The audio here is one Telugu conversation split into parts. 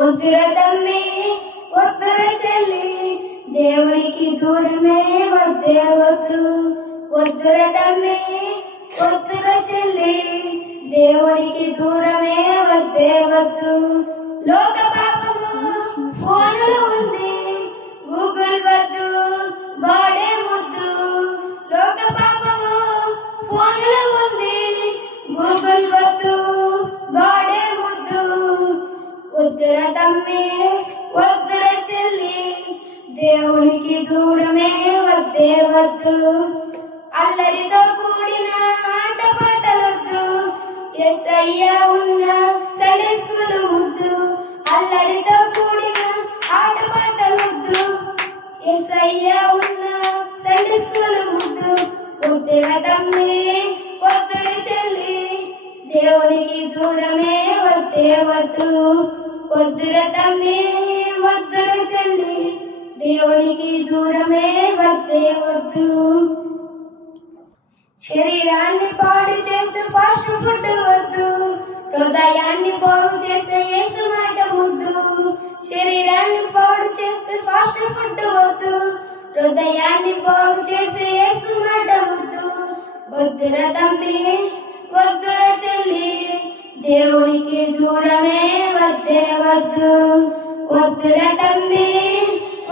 వద్దుర తమ్మి వద్దుర చెల్లి దేవునికి దూరమే వద్దే వద్దు. వద్దుర తమ్మి వద్దుర చెల్లి దేవునికి దూరమే వద్దే వద్దు. లోక పాపము ఫోనులు ఉంది, గూగుల్ వద్దు గాడే ముద్దు. లోక పాపము ఫోనులు ఉంది, గూగుల్ వద్దు గాడే ముద్దు. వద్దుర తమ్మి వద్దుర చెల్లి దేవునికి దూరమే వద్దే వద్దు. అల్లరితో కూడిన ఆటపాటలొద్దు, యేసయ్య ఉన్న సండే స్కూల్ ముద్దు. అల్లరితో కూడిన ఆటపాటలొద్దు, యేసయ్య ఉన్న సండే స్కూల్ ముద్దు. వద్దుర తమ్మి వద్దుర చెల్లి దేవునికి దూరమే వద్దే వద్దు. వద్దుర తమ్మి వద్దుర చెల్లి దేవునికి దూరమే వద్దే వద్దు. శరీరాన్ని పాడు చేసే ఫాస్ట్ ఫుడ్ వద్దు, హృదయాన్ని బాగు చేసే యేసు మాట ముద్దు. శరీరాన్ని పాడు చేసే ఫాస్ట్ ఫుడ్ వద్దు, హృదయాన్ని బాగు చేసే యేసు మాట ముద్దు. వద్దుర తమ్మి వద్దుర చెల్లి దేవునికి దూరమే వద్దే వద్దు. వద్దుర తమ్మి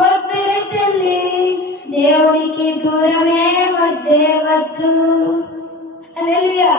వద్దుర చెల్లి దేవునికి దూరమే వద్దే వద్దు. హల్లెలూయా.